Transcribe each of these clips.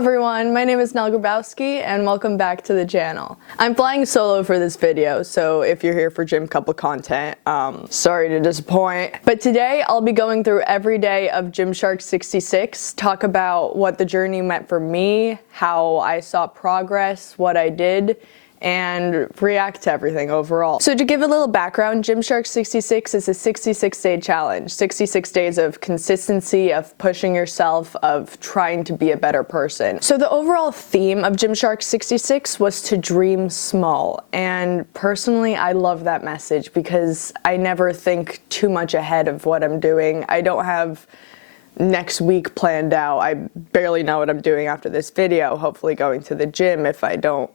everyone, my name is Nell and welcome back to the channel. I'm flying solo for this video, so if you're here for gym couple content, sorry to disappoint. But today I'll be going through every day of Gymshark 66, talk about what the journey meant for me, how I saw progress, what I did, and react to everything overall. So to give a little background, Gymshark 66 is a 66-day challenge, 66 days of consistency, of pushing yourself, of trying to be a better person. So the overall theme of Gymshark 66 was to dream small, and personally I love that message because I never think too much ahead of what I'm doing. I don't have next week planned out. I barely know what I'm doing after this video, hopefully going to the gym if I don't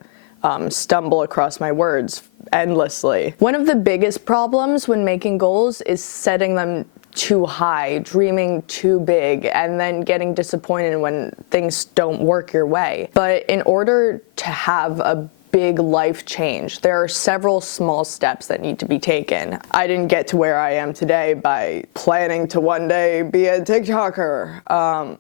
stumble across my words endlessly. One of the biggest problems when making goals is setting them too high, dreaming too big, and then getting disappointed when things don't work your way. But in order to have a big life change, there are several small steps that need to be taken. I didn't get to where I am today by planning to one day be a TikToker.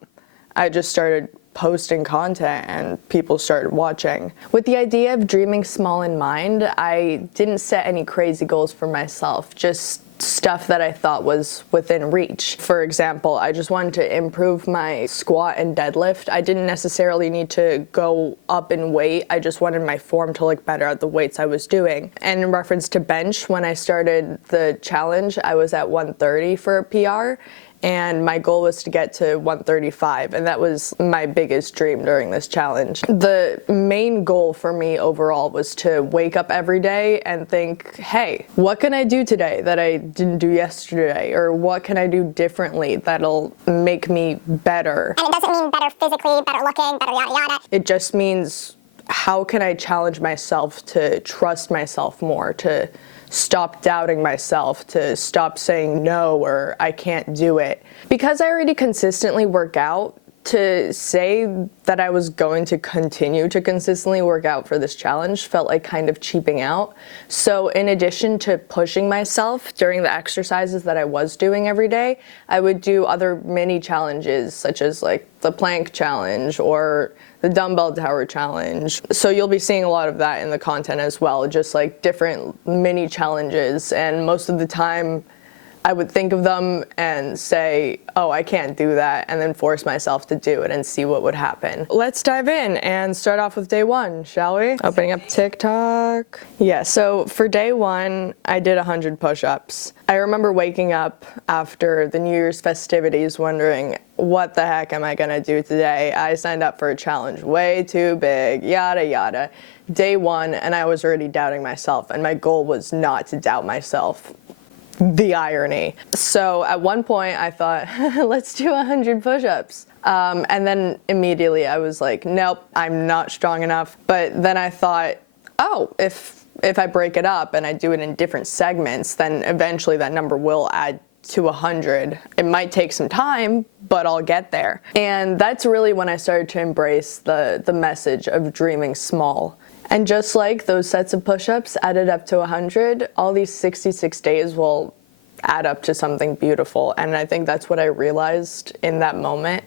I just started posting content and people started watching. With the idea of dreaming small in mind, I didn't set any crazy goals for myself, just stuff that I thought was within reach. For example, I just wanted to improve my squat and deadlift. I didn't necessarily need to go up in weight. I just wanted my form to look better at the weights I was doing. And in reference to bench, when I started the challenge, I was at 130 for a PR. And my goal was to get to 135, and that was my biggest dream during this challenge. The main goal for me overall was to wake up every day and think, hey, what can I do today that I didn't do yesterday? Or what can I do differently that'll make me better? And it doesn't mean better physically, better looking, better yada yada. It just means, how can I challenge myself to trust myself more, to stop doubting myself, to stop saying no or I can't do it. Because I already consistently work out, to say that I was going to continue to consistently work out for this challenge felt like kind of cheaping out. So in addition to pushing myself during the exercises that I was doing every day, I would do other mini challenges such as like the plank challenge or the dumbbell tower challenge. So you'll be seeing a lot of that in the content as well, just like different mini challenges. And most of the time I would think of them and say, oh, I can't do that, and then force myself to do it and see what would happen. Let's dive in and start off with day one, shall we? Opening up TikTok. Yeah, so for day one, I did 100 push-ups. I remember waking up after the New Year's festivities wondering, what the heck am I gonna do today? I signed up for a challenge way too big, yada yada. Day one, and I was already doubting myself, and my goal was not to doubt myself. The irony. So at one point I thought, let's do 100 push-ups. And then immediately I was like, nope, I'm not strong enough. But then I thought, oh, if I break it up and I do it in different segments, then eventually that number will add to 100. It might take some time, but I'll get there. And that's really when I started to embrace the message of dreaming small. And just like those sets of push-ups added up to 100, all these 66 days will add up to something beautiful. And I think that's what I realized in that moment.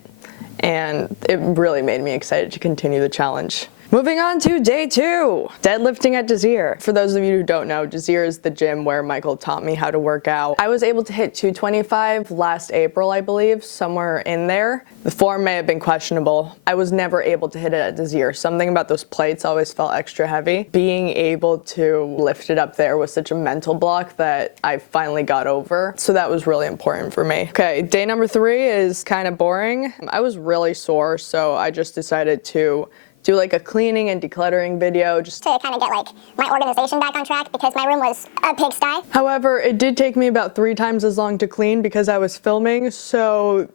And it really made me excited to continue the challenge. Moving on to day two, deadlifting at Desire. For those of you who don't know, Desire is the gym where Michael taught me how to work out. I was able to hit 225 last April, I believe, somewhere in there. The form may have been questionable. I was never able to hit it at Desire. Something about those plates always felt extra heavy. Being able to lift it up there was such a mental block that I finally got over. So that was really important for me. Okay, day number three is kind of boring. I was really sore, so I just decided to do like a cleaning and decluttering video just to kind of get like my organization back on track because my room was a pigsty. However, it did take me about 3 times as long to clean because I was filming, so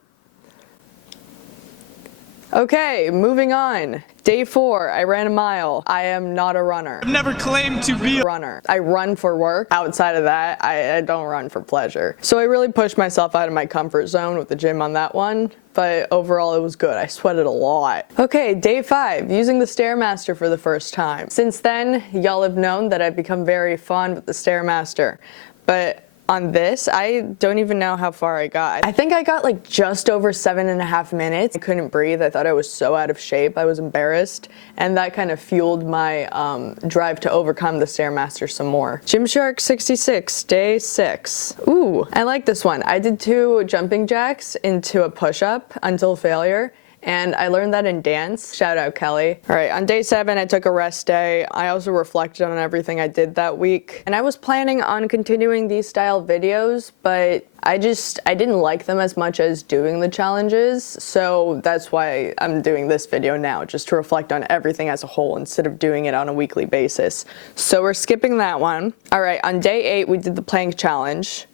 okay, moving on. Day 4, I ran a mile. I am not a runner. I've never claimed to be a runner. I run for work. Outside of that, I don't run for pleasure. So I really pushed myself out of my comfort zone with the gym on that one, but overall it was good. I sweated a lot. Okay, day 5, using the Stairmaster for the first time. Since then, y'all have known that I've become very fond with the Stairmaster, but On this, I don't even know how far I got. I think I got like just over 7.5 minutes. I couldn't breathe. I thought I was so out of shape. I was embarrassed. And that kind of fueled my drive to overcome the Stairmaster some more. Gymshark 66, day 6. Ooh, I like this one. I did 2 jumping jacks into a push-up until failure. And I learned that in dance. Shout out, Kelly. All right, on day 7, I took a rest day. I also reflected on everything I did that week. And I was planning on continuing these style videos, but I didn't like them as much as doing the challenges. So that's why I'm doing this video now, just to reflect on everything as a whole instead of doing it on a weekly basis. So we're skipping that one. All right, on day 8, we did the plank challenge.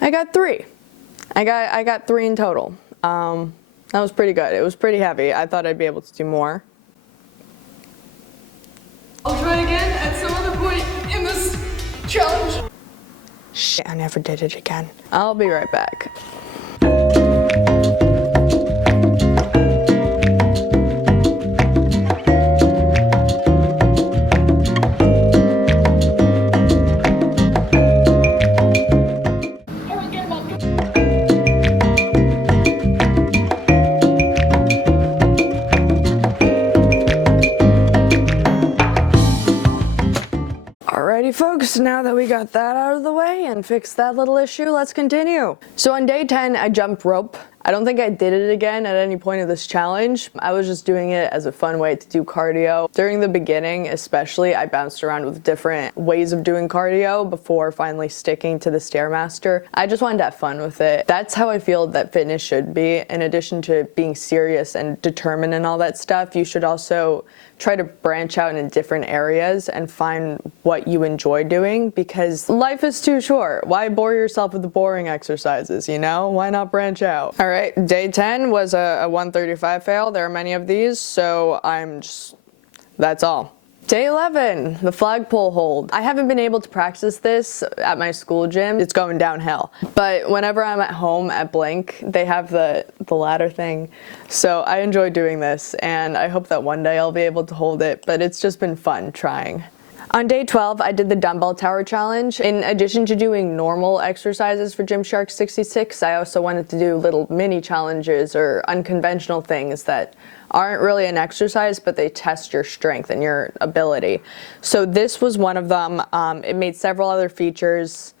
I got 3. I got 3 in total. That was pretty good. It was pretty heavy. I thought I'd be able to do more. I'll try again at some other point in this challenge. Shit, I never did it again. I'll be right back. Alrighty folks, now that we got that out of the way and fixed that little issue, let's continue. So on day 10, I jumped rope. I don't think I did it again at any point of this challenge. I was just doing it as a fun way to do cardio. During the beginning, especially, I bounced around with different ways of doing cardio before finally sticking to the Stairmaster. I just wanted to have fun with it. That's how I feel that fitness should be. In addition to being serious and determined and all that stuff, you should also try to branch out in different areas and find what you enjoy doing, because life is too short. Why bore yourself with the boring exercises, you know? Why not branch out? All right, day 10 was a 135 fail. There are many of these, so that's all. Day 11, the flagpole hold. I haven't been able to practice this at my school gym. It's going downhill. But whenever I'm at home at Blink, they have the ladder thing. So I enjoy doing this, and I hope that one day I'll be able to hold it, but it's just been fun trying. On day 12, I did the dumbbell tower challenge. In addition to doing normal exercises for Gymshark 66, I also wanted to do little mini challenges or unconventional things that aren't really an exercise, but they test your strength and your ability. So this was one of them. It made several other features.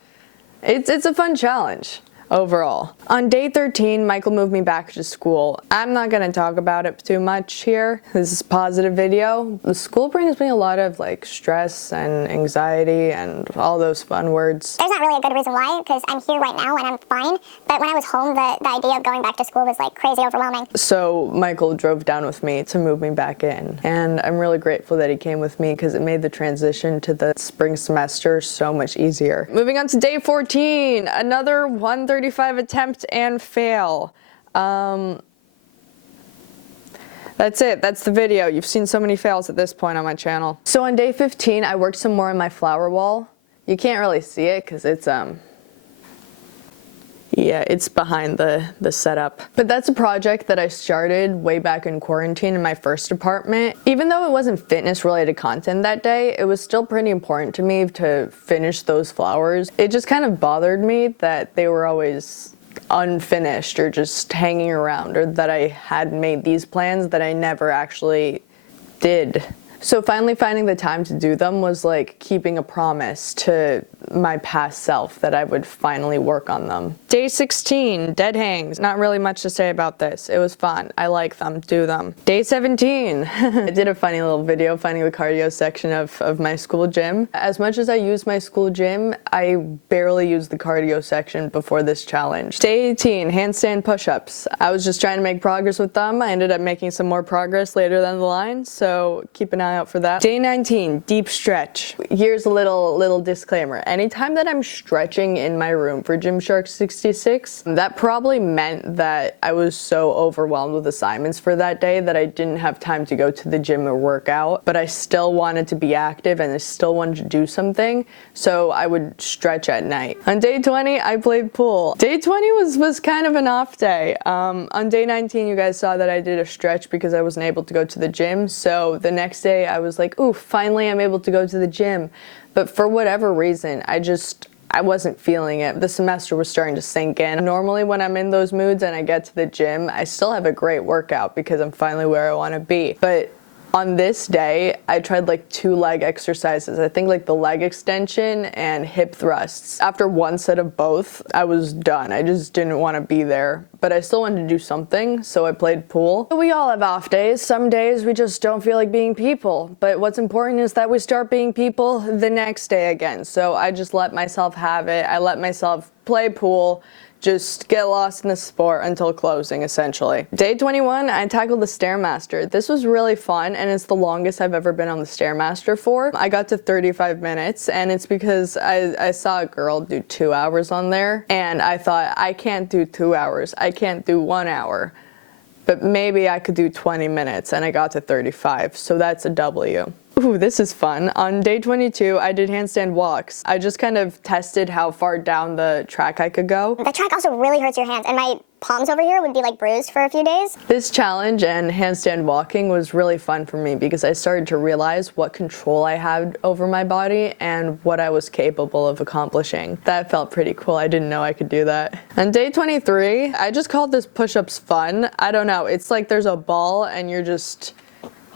It's a fun challenge overall. On day 13, Michael moved me back to school. I'm not gonna talk about it too much here. This is a positive video. The school brings me a lot of like stress and anxiety and all those fun words. There's not really a good reason why, because I'm here right now and I'm fine. But when I was home, the idea of going back to school was like crazy overwhelming. So Michael drove down with me to move me back in. And I'm really grateful that he came with me because it made the transition to the spring semester so much easier. Moving on to day 14, another 135 attempt and fail. That's it. That's the video. You've seen so many fails at this point on my channel. So on day 15, I worked some more on my flower wall. You can't really see it because it's yeah, it's behind the setup. But that's a project that I started way back in quarantine in my first apartment. Even though it wasn't fitness related content that day, it was still pretty important to me to finish those flowers. It just kind of bothered me that they were always unfinished or just hanging around, or that I had made these plans that I never actually did. So finally finding the time to do them was like keeping a promise to my past self that I would finally work on them. Day 16, dead hangs. Not really much to say about this. It was fun. I like them. Do them. Day 17, I did a funny little video finding the cardio section of my school gym. As much as I use my school gym, I barely used the cardio section before this challenge. Day 18, handstand push-ups. I was just trying to make progress with them. I ended up making some more progress later down the line, so keep an eye out for that. Day 19, deep stretch. Here's a little disclaimer. Any anytime that I'm stretching in my room for Gymshark 66, that probably meant that I was so overwhelmed with assignments for that day that I didn't have time to go to the gym or work out, but I still wanted to be active and I still wanted to do something, so I would stretch at night. On day 20, I played pool. Day 20 was kind of an off day. On day 19, you guys saw that I did a stretch because I wasn't able to go to the gym, so the next day I was like, ooh, finally I'm able to go to the gym. But for whatever reason, I wasn't feeling it. The semester was starting to sink in. Normally when I'm in those moods and I get to the gym, I still have a great workout because I'm finally where I want to be. But on this day, I tried like 2 leg exercises. I think like the leg extension and hip thrusts. After one set of both, I was done. I just didn't want to be there. But I still wanted to do something, so I played pool. We all have off days. Some days we just don't feel like being people. But what's important is that we start being people the next day again. So I just let myself have it. I let myself play pool. Just get lost in the sport until closing, essentially. Day 21, I tackled the Stairmaster. This was really fun, and it's the longest I've ever been on the Stairmaster for. I got to 35 minutes, and it's because I saw a girl do 2 hours on there, and I thought, I can't do 2 hours. I can't do 1 hour. But maybe I could do 20 minutes, and I got to 35, so that's a W. Ooh, this is fun. On day 22, I did handstand walks. I just kind of tested how far down the track I could go. The track also really hurts your hands, and my palms over here would be like bruised for a few days. This challenge and handstand walking was really fun for me because I started to realize what control I had over my body and what I was capable of accomplishing. That felt pretty cool. I didn't know I could do that. On day 23, I just called this push-ups fun. I don't know. It's like there's a ball and you're just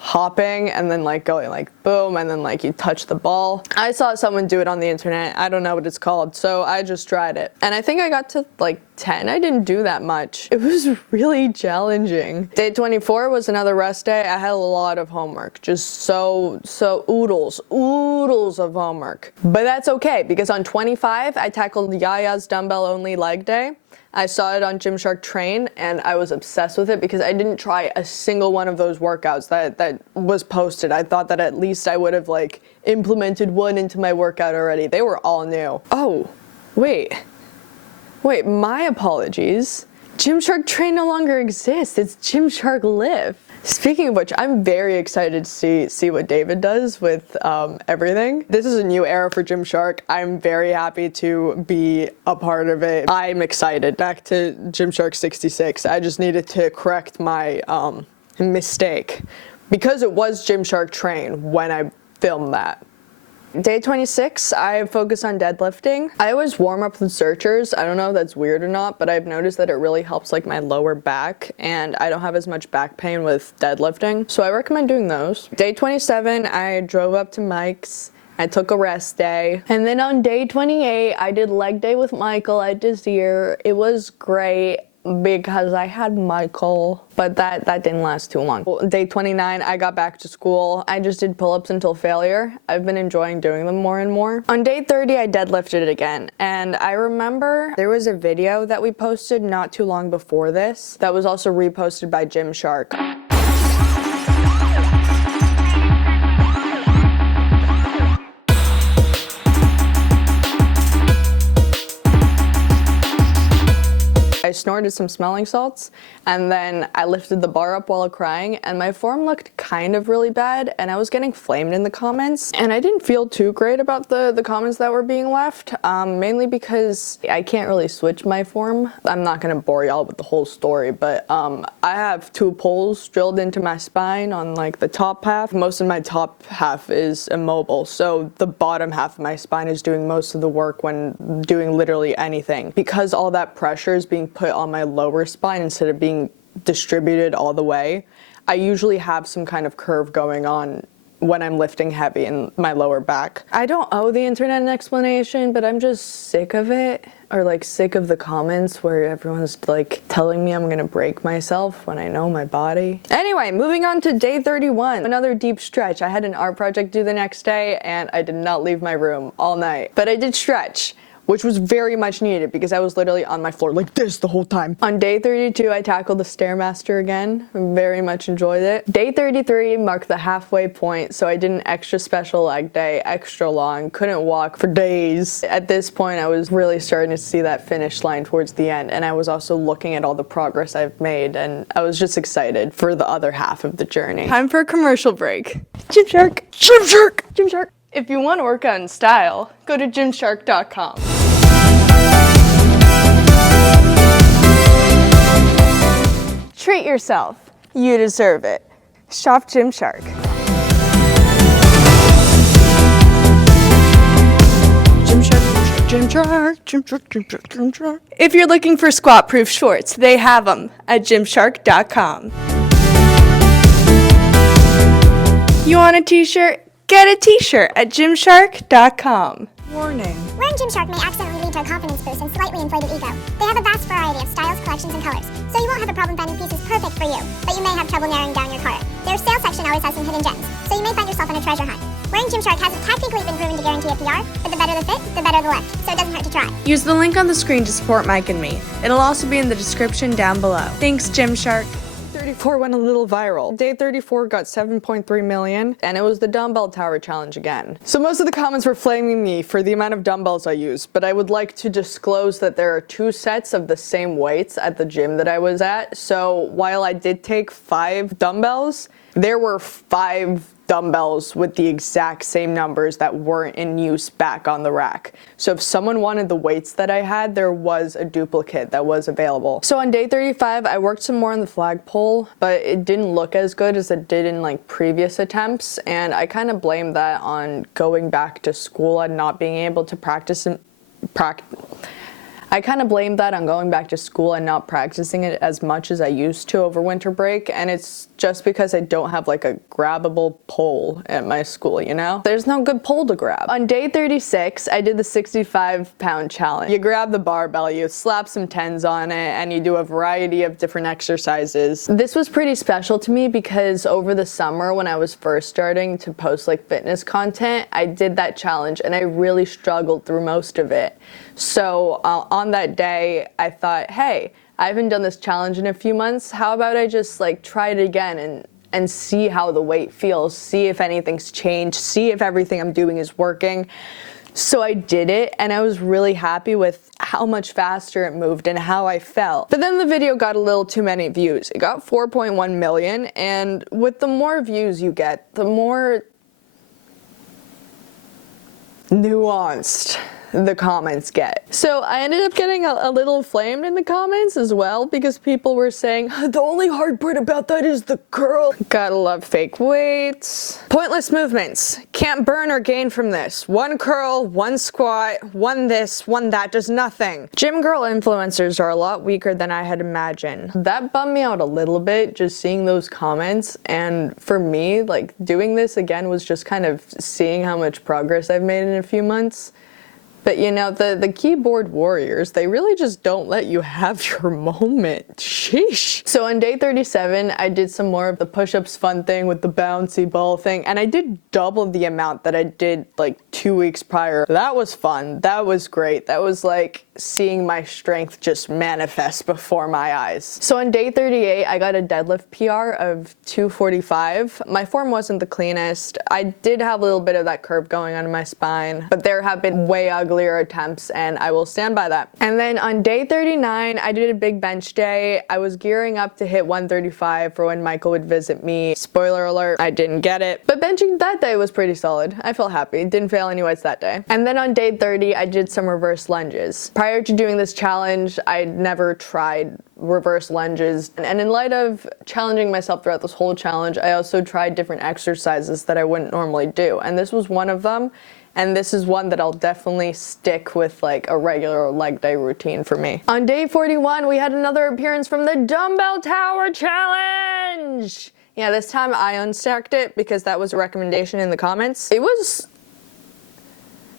hopping and then like going like boom and then like you touch the ball. I saw someone do it on the internet. I don't know what it's called, so I just tried it. And I think I got to like 10. I didn't do that much. It was really challenging. Day 24 was another rest day. I had a lot of homework, just so oodles of homework. But that's okay because on 25 I tackled Yaya's dumbbell only leg day. I saw it on Gymshark Train and I was obsessed with it because I didn't try a single one of those workouts that was posted. I thought that at least I would have like implemented one into my workout already. They were all new. Oh, wait, my apologies. Gymshark Train no longer exists. It's Gymshark Live. Speaking of which, I'm very excited to see what David does with everything. This is a new era for Gymshark. I'm very happy to be a part of it. I'm excited. Back to Gymshark 66. I just needed to correct my mistake because it was Gymshark Train when I filmed that. Day 26, I focus on deadlifting. I always warm up with searchers. I don't know if that's weird or not, but I've noticed that it really helps like my lower back and I don't have as much back pain with deadlifting. So I recommend doing those. Day 27, I drove up to Mike's. I took a rest day. And then on day 28, I did leg day with Michael at Desir. It was great because I had Michael, but that didn't last too long. Day 29, I got back to school. I just did pull-ups until failure. I've been enjoying doing them more and more. On day 30, I deadlifted it again. And I remember there was a video that we posted not too long before this that was also reposted by Gymshark. I snorted some smelling salts and then I lifted the bar up while crying and my form looked kind of really bad and I was getting flamed in the comments and I didn't feel too great about the comments that were being left, mainly because I can't really switch my form. I'm not gonna bore y'all with the whole story, but I have 2 poles drilled into my spine on like the top half. Most of my top half is immobile, so the bottom half of my spine is doing most of the work when doing literally anything. Because all that pressure is being put on my lower spine instead of being distributed all the way, I usually have some kind of curve going on when I'm lifting heavy in my lower back. I don't owe the internet an explanation, but I'm just sick of it, or like sick of the comments where everyone's like telling me I'm gonna break myself when I know my body. Anyway, moving on to day 31, another deep stretch. I had an art project due the next day and I did not leave my room all night, but I did stretch. which was very much needed because I was literally on my floor like this the whole time. On day 32, I tackled the Stairmaster again. Very much enjoyed it. Day 33 marked the halfway point, so I did an extra special leg day, extra long, couldn't walk for days. At this point, I was really starting to see that finish line towards the end, and I was also looking at all the progress I've made, and I was just excited for the other half of the journey. Time for a commercial break. Gymshark! Gymshark! Gymshark! If you want to work out in style, go to gymshark.com. Treat yourself. You deserve it. Shop Gymshark. Gymshark. If you're looking for squat-proof shorts, they have them at gymshark.com. You want a t-shirt? Get a t-shirt at gymshark.com. Warning. Wearing Gymshark may accidentally lead to a confidence boost and slightly inflated ego. They have a vast variety of styles, collections, and colors, so you won't have a problem finding pieces perfect for you, but you may have trouble narrowing down your cart. Their sales section always has some hidden gems, so you may find yourself in a treasure hunt. Wearing Gymshark hasn't technically been proven to guarantee a PR, but the better the fit, the better the lift, so it doesn't hurt to try. Use the link on the screen to support Mike and me. It'll also be in the description down below. Thanks, Gymshark. 34 went a little viral. Day 34 got 7.3 million, and it was the dumbbell tower challenge again. So most of the comments were flaming me for the amount of dumbbells I used, but I would like to disclose that there are 2 sets of the same weights at the gym that I was at. So while I did take 5 dumbbells, there were 5 dumbbells with the exact same numbers that weren't in use back on the rack. So if someone wanted the weights that I had, there was a duplicate that was available. So on day 35, I worked some more on the flagpole, but it didn't look as good as it did in like previous attempts, and I kind of blamed that on going back to school and not being able to practice I kind of blame that on going back to school and not practicing it as much as I used to over winter break, and it's just because I don't have like a grabbable pole at my school, you know? There's no good pole to grab. On day 36, I did the 65-pound challenge. You grab the barbell, you slap some tens on it, and you do a variety of different exercises. This was pretty special to me because over the summer when I was first starting to post like fitness content, I did that challenge and I really struggled through most of it. So on that day, I thought, hey, I haven't done this challenge in a few months. How about I just like try it again and see how the weight feels, see if anything's changed, see if everything I'm doing is working. So I did it, and I was really happy with how much faster it moved and how I felt. But then the video got a little too many views. It got 4.1 million, and with the more views you get, the more nuanced the comments get. So I ended up getting a little flamed in the comments as well because people were saying, the only hard part about that is the curl. Gotta love fake weights. Pointless movements. Can't burn or gain from this. 1 curl, 1 squat, 1 this, 1 that, does nothing. Gym girl influencers are a lot weaker than I had imagined. That bummed me out a little bit, just seeing those comments, and for me, like doing this again was just kind of seeing how much progress I've made in a few months. But you know, the keyboard warriors, they really just don't let you have your moment. Sheesh. So on day 37, I did some more of the push-ups fun thing with the bouncy ball thing, and I did double the amount that I did like 2 weeks prior. That was fun. That was great. That was like seeing my strength just manifest before my eyes. So on day 38, I got a deadlift PR of 245. My form wasn't the cleanest. I did have a little bit of that curve going on in my spine, but there have been way uglier attempts, and I will stand by that. And then on day 39, I did a big bench day. I was gearing up to hit 135 for when Michael would visit me. Spoiler alert, I didn't get it. But benching that day was pretty solid. I felt happy. Didn't fail anyways that day. And then on day 30, I did some reverse lunges. Prior to doing this challenge, I'd never tried reverse lunges. And in light of challenging myself throughout this whole challenge, I also tried different exercises that I wouldn't normally do. And this was one of them. And this is one that I'll definitely stick with like a regular leg day routine for me. On day 41, we had another appearance from the Dumbbell Tower Challenge. Yeah, this time I unstacked it because that was a recommendation in the comments. It was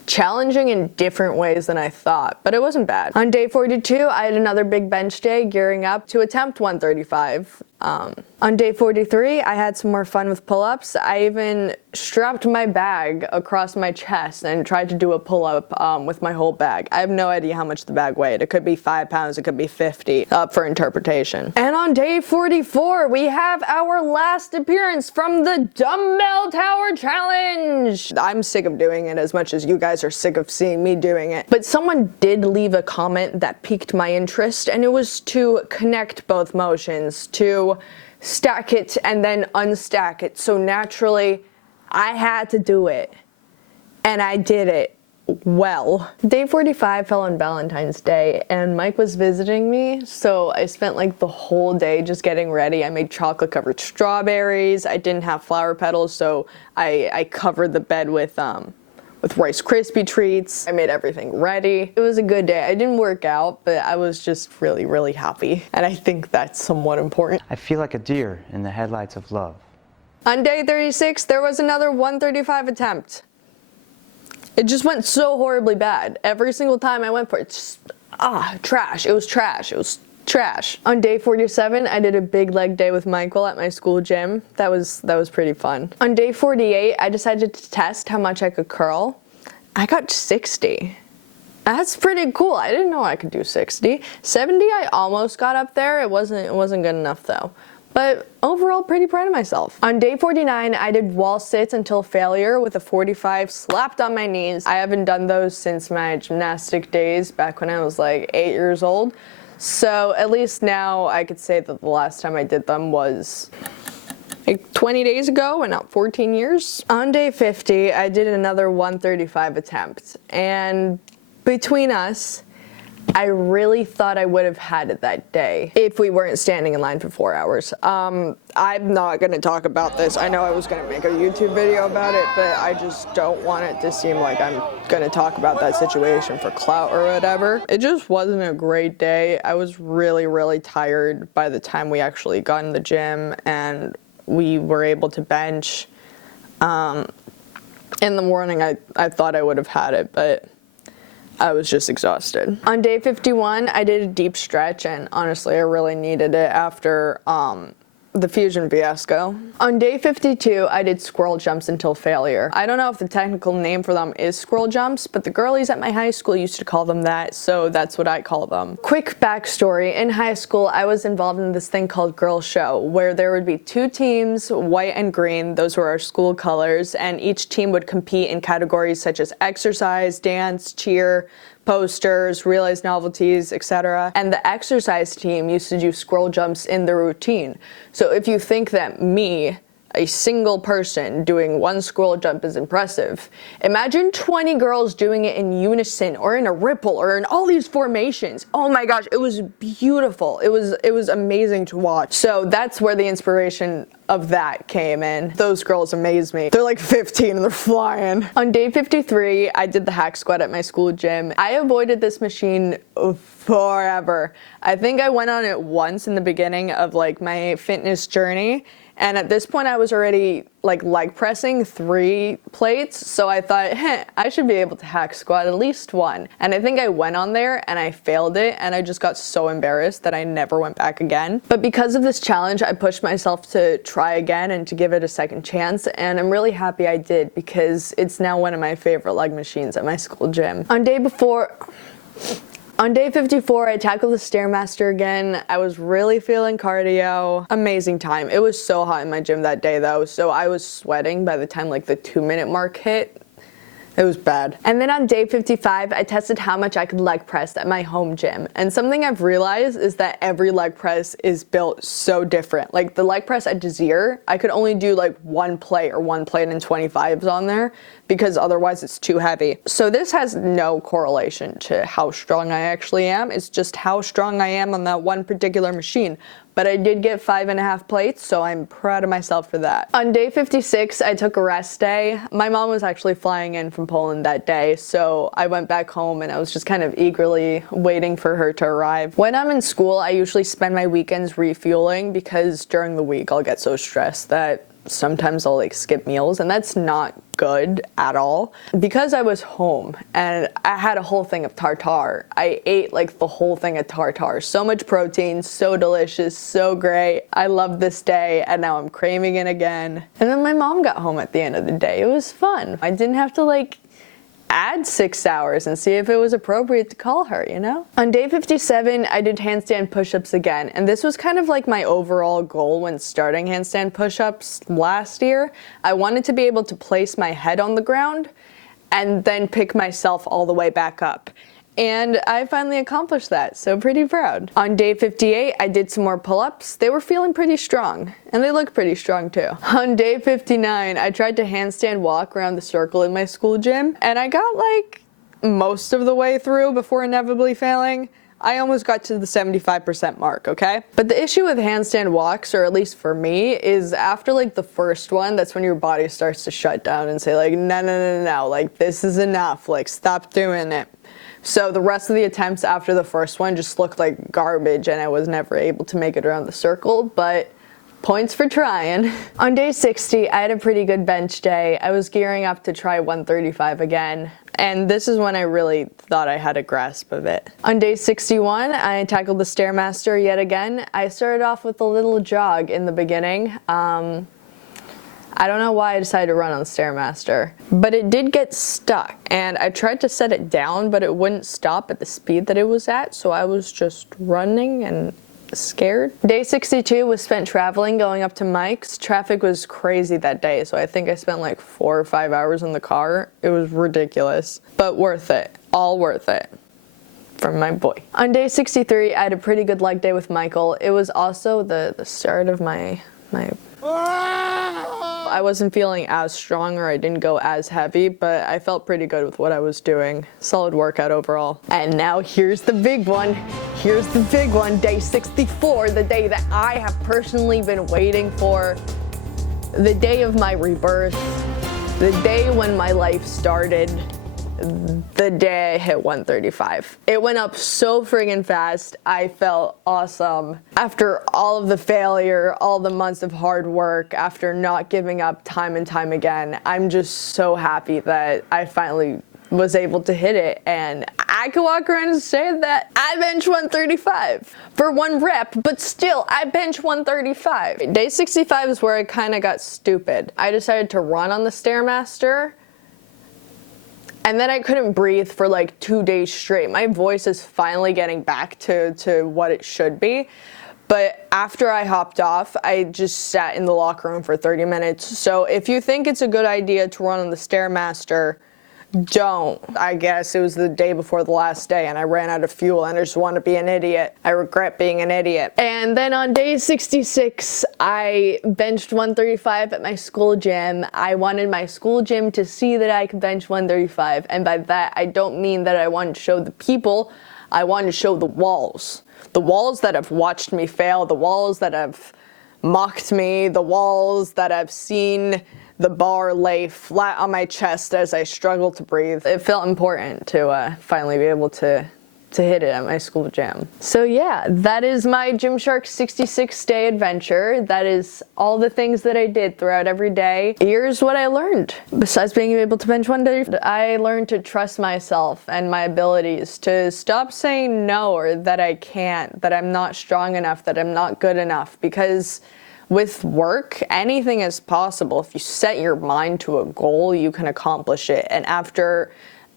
challenging in different ways than I thought, but it wasn't bad. On day 42, I had another big bench day, gearing up to attempt 135. On day 43, I had some more fun with pull-ups. I even strapped my bag across my chest and tried to do a pull-up with my whole bag. I have no idea how much the bag weighed. It could be 5 pounds, it could be 50, up for interpretation. And on day 44, we have our last appearance from the Dumbbell Tower Challenge. I'm sick of doing it as much as you guys are sick of seeing me doing it. But someone did leave a comment that piqued my interest, and it was to connect both motions, to stack it and then unstack it. So naturally, I had to do it, and I did it well. Day 45 fell on Valentine's Day, and Mike was visiting me, so I spent like the whole day just getting ready. I made chocolate covered strawberries. I didn't have flower petals, so I covered the bed with Rice Krispie treats. I made everything ready. It was a good day. I didn't work out, but I was just really, really happy. And I think that's somewhat important. I feel like a deer in the headlights of love. On day 36, there was another 135 attempt. It just went so horribly bad. Every single time I went for it, just, trash. It was trash. It was trash. On day 47, I did a big leg day with Michael at my school gym. That was pretty fun. On day 48, I decided to test how much I could curl. I got 60. That's pretty cool. I didn't know I could do 60. 70, I almost got up there. It wasn't good enough though. But overall, pretty proud of myself. On day 49, I did wall sits until failure with a 45 slapped on my knees. I haven't done those since my gymnastic days back when I was like 8 years old. So at least now I could say that the last time I did them was like 20 days ago and not 14 years. On day 50, I did another 135 attempt. And between us, I really thought I would have had it that day if we weren't standing in line for 4 hours. I'm not going to talk about this. I know I was going to make a YouTube video about it, but I just don't want it to seem like I'm going to talk about that situation for clout or whatever. It just wasn't a great day. I was really, really tired by the time we actually got in the gym and we were able to bench. In the morning, I thought I would have had it, but I was just exhausted. On day 51, I did a deep stretch, and honestly, I really needed it after the fusion fiasco. On day 52, I did squirrel jumps until failure. I don't know if the technical name for them is squirrel jumps, but the girlies at my high school used to call them that, so that's what I call them. Quick backstory, in high school, I was involved in this thing called Girl Show, where there would be 2 teams, white and green, those were our school colors, and each team would compete in categories such as exercise, dance, cheer, posters, realized novelties, etc. And the exercise team used to do squirrel jumps in their routine. So if you think that me, a single person doing one squirrel jump is impressive, imagine 20 girls doing it in unison or in a ripple or in all these formations. Oh my gosh, it was beautiful. It was amazing to watch. So that's where the inspiration of that came in. Those girls amaze me. They're like 15 and they're flying. On day 53, I did the hack squat at my school gym. I avoided this machine forever. I think I went on it once in the beginning of like my fitness journey, and at this point I was already like leg pressing 3 plates, so I thought, I should be able to hack squat at least one. And I think I went on there and I failed it, and I just got so embarrassed that I never went back again. But because of this challenge, I pushed myself to try again and to give it a second chance, and I'm really happy I did because it's now one of my favorite leg machines at my school gym. On day 54, I tackled the Stairmaster again. I was really feeling cardio. Amazing time. It was so hot in my gym that day though, so I was sweating by the time like the 2-minute mark hit. It was bad. And then on day 55, I tested how much I could leg press at my home gym. And something I've realized is that every leg press is built so different. Like the leg press at Desire, I could only do like 1 plate or 1 plate and 25s on there because otherwise it's too heavy. So this has no correlation to how strong I actually am. It's just how strong I am on that one particular machine. But I did get 5.5 plates, so I'm proud of myself for that. On day 56, I took a rest day. My mom was actually flying in from Poland that day, so I went back home and I was just kind of eagerly waiting for her to arrive. When I'm in school, I usually spend my weekends refueling because during the week I'll get so stressed that sometimes I'll like skip meals, and that's not good at all. Because I was home and I had a whole thing of tartare, I ate like the whole thing of tartare. So much protein, so delicious, so great. I love this day, and now I'm craving it again. And then my mom got home at the end of the day. It was fun. I didn't have to like add 6 hours and see if it was appropriate to call her, you know? On day 57, I did handstand push-ups again, and this was kind of like my overall goal when starting handstand push-ups last year. I wanted to be able to place my head on the ground and then pick myself all the way back up. And I finally accomplished that, so pretty proud. On day 58, I did some more pull-ups. They were feeling pretty strong, and they looked pretty strong too. On day 59, I tried to handstand walk around the circle in my school gym, and I got like most of the way through before inevitably failing. I almost got to the 75% mark, okay? But the issue with handstand walks, or at least for me, is after like the first one, that's when your body starts to shut down and say like, no, like this is enough, like stop doing it. So the rest of the attempts after the first one just looked like garbage, and I was never able to make it around the circle, but points for trying. On day 60, I had a pretty good bench day. I was gearing up to try 135 again, and this is when I really thought I had a grasp of it. On day 61, I tackled the Stairmaster yet again. I started off with a little jog in the beginning. I don't know why I decided to run on Stairmaster, but it did get stuck, and I tried to set it down, but it wouldn't stop at the speed that it was at, so I was just running and scared. Day 62 was spent traveling, going up to Mike's. Traffic was crazy that day, so I think I spent like 4 or 5 hours in the car. It was ridiculous, but worth it. All worth it. From my boy. On day 63, I had a pretty good leg day with Michael. It was also the start of my I wasn't feeling as strong, or I didn't go as heavy, but I felt pretty good with what I was doing. Solid workout overall. And now here's the big one. Here's the big one, day 64, the day that I have personally been waiting for. The day of my rebirth. The day when my life started. The day I hit 135. It went up so friggin' fast. I felt awesome. After all of the failure, all the months of hard work, after not giving up time and time again, I'm just so happy that I finally was able to hit it, and I could walk around and say that I bench 135 for 1 rep, but still I bench 135. Day 65 is where I kind of got stupid. I decided to run on the Stairmaster, and then I couldn't breathe for like 2 days straight. My voice is finally getting back to what it should be. But after I hopped off, I just sat in the locker room for 30 minutes. So if you think it's a good idea to run on the Stairmaster, don't. I guess it was the day before the last day, and I ran out of fuel, and I just want to be an idiot. I regret being an idiot. And then on day 66, I benched 135 at my school gym. I wanted my school gym to see that I could bench 135, and by that, I don't mean that I wanted to show the people. I wanted to show the walls. The walls that have watched me fail, the walls that have mocked me, the walls that have seen the bar lay flat on my chest as I struggled to breathe. It felt important to finally be able to hit it at my school gym. So yeah, that is my Gymshark 66-day adventure. That is all the things that I did throughout every day. Here's what I learned. Besides being able to bench 135, I learned to trust myself and my abilities, to stop saying no, or that I can't, that I'm not strong enough, that I'm not good enough, because with work, anything is possible. If you set your mind to a goal, you can accomplish it. And after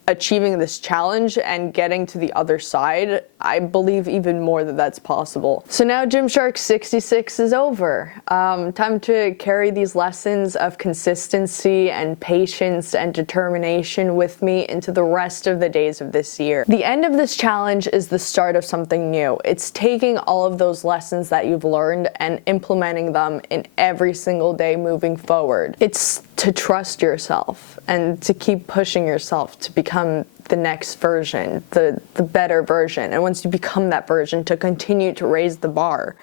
achieving this challenge and getting to the other side, I believe even more that that's possible. So now Gymshark 66 is over. Time to carry these lessons of consistency and patience and determination with me into the rest of the days of this year. The end of this challenge is the start of something new. It's taking all of those lessons that you've learned and implementing them in every single day moving forward. It's to trust yourself and to keep pushing yourself to become the next version, the better version. And once you become that version, to continue to raise the bar,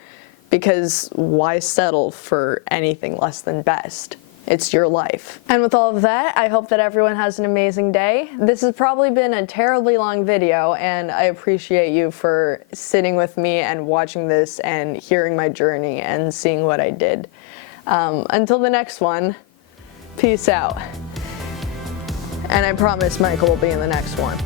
because why settle for anything less than best? It's your life. And with all of that, I hope that everyone has an amazing day. This has probably been a terribly long video, and I appreciate you for sitting with me and watching this and hearing my journey and seeing what I did. Until the next one, peace out. And I promise Michael will be in the next one.